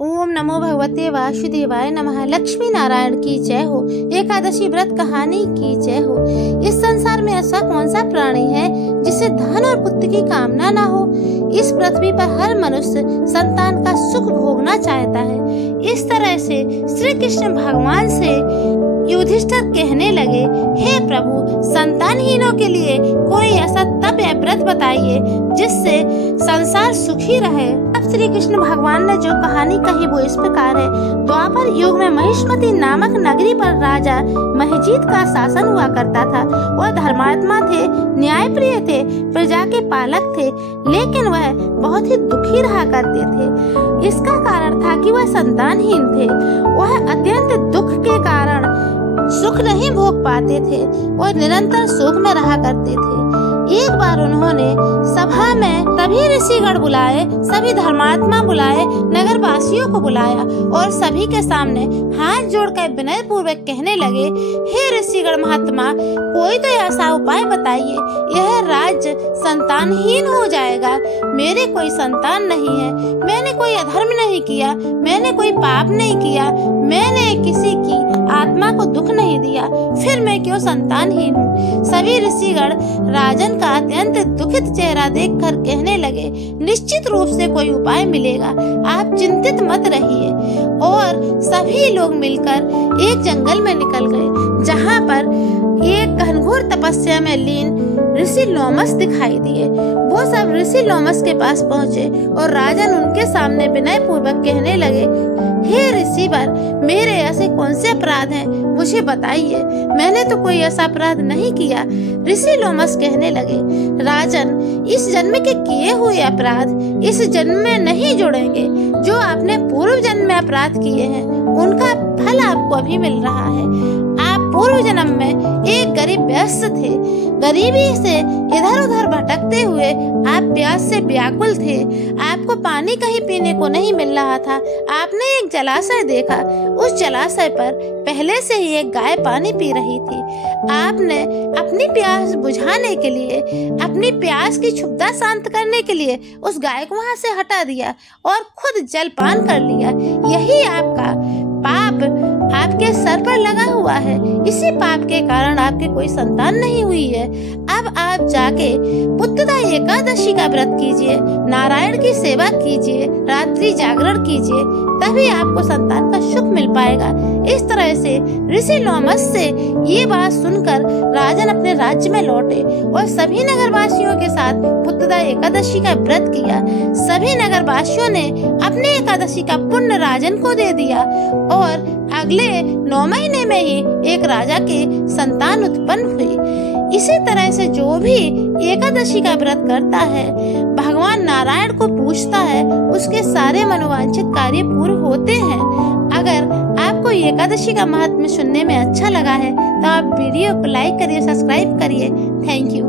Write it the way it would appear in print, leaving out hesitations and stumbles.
ओम नमो भगवते वासुदेवाय नमः। लक्ष्मी नारायण की जय हो। एकादशी व्रत कहानी की जय हो। इस संसार में ऐसा कौन सा प्राणी है जिसे धन और पुत्र की कामना ना हो। इस पृथ्वी पर हर मनुष्य संतान का सुख भोगना चाहता है। इस तरह से श्री कृष्ण भगवान से युधिष्ठिर कहने लगे, हे प्रभु, संतानहीनों के लिए कोई ऐसा तप या व्रत बताइए जिससे संसार सुखी रहे। अब श्री कृष्ण भगवान ने जो कहानी कही वो इस प्रकार है। द्वापर युग में महिष्मती नामक नगरी पर राजा महिजीत का शासन हुआ करता था। वह धर्मात्मा थे, न्यायप्रिय थे, प्रजा के पालक थे, लेकिन वह बहुत ही दुखी रहा करते थे। इसका कारण था कि वह संतानहीन थे। वह अत्यंत दुख के कारण सुख नहीं भोग पाते थे। वह निरंतर शोक में रहा करते थे। एक बार उन्होंने सभा में सभी ऋषिगण बुलाए, सभी धर्मात्मा बुलाए, नगरवासियों को बुलाया और सभी के सामने हाथ जोड़कर विनय पूर्वक कहने लगे, हे ऋषिगण महात्मा, कोई तो ऐसा उपाय बताइए। यह राज्य संतानहीन हो जाएगा। मेरे कोई संतान नहीं है। मैंने कोई अधर्म नहीं किया, मैंने कोई पाप नहीं किया, मैंने किसी की आत्मा को दुख नहीं दिया, फिर मैं क्यों संतानहीन हूँ। सभी ऋषिगण राजन का अत्यंत दुखित चेहरा देखकर कहने लगे, निश्चित रूप से कोई उपाय मिलेगा, आप चिंतित मत रहिए। और सभी लोग मिलकर एक जंगल में निकल गए, जहाँ पर एक घनघोर तपस्या में लीन ऋषि लोमस दिखाई दिए। वो सब ऋषि लोमस के पास पहुँचे और राजन उनके सामने विनय पूर्वक कहने लगे, हे ऋषिवर, मेरे ऐसे कौन से अपराध हैं, मुझे बताइए। मैंने तो कोई ऐसा अपराध नहीं किया। ऋषि लोमस कहने लगे, राजन, इस जन्म के किए हुए अपराध इस जन्म में नहीं जुड़ेंगे। जो आपने पूर्व जन्म में अपराध किए हैं उनका फल आपको अभी मिल रहा है। आप पूर्व जन्म में एक गरीब व्यस्त थे। गरीबी से इधर उधर भटकते हुए आप प्यास से व्याकुल थे। आपको पानी कहीं पीने को नहीं मिल रहा था। आपने एक जलाशय देखा। उस जलाशय पर पहले से ही एक गाय पानी पी रही थी। आपने अपनी प्यास बुझाने के लिए, अपनी प्यास की क्षुब्धता शांत करने के लिए उस गाय को वहां से हटा दिया और खुद जलपान कर लिया। यही आपका पाप आपके सर पर लगा हुआ है। इसी पाप के कारण आपके कोई संतान नहीं हुई है। अब आप जाके पुत्रदा एकादशी का व्रत कीजिए, नारायण की सेवा कीजिए, रात्रि जागरण कीजिए, तभी आपको संतान का सुख मिल पाएगा। इस तरह से ऋषि लोमस से ये बात सुनकर राजन अपने राज्य में लौटे और सभी नगरवासियों के साथ पुत्रदा एकादशी का व्रत किया। सभी नगरवासियों ने अपने एकादशी का पुण्य राजन को दे दिया और अगले 9 महीने में ही एक राजा के संतान उत्पन्न हुई। इसी तरह से जो भी एकादशी का व्रत करता है, भगवान नारायण को पूजता है, उसके सारे मनोवांछित कार्य पूर्ण होते हैं। अगर आपको एकादशी का महत्व सुनने में अच्छा लगा है तो आप वीडियो को लाइक करिए, सब्सक्राइब करिए। Thank you.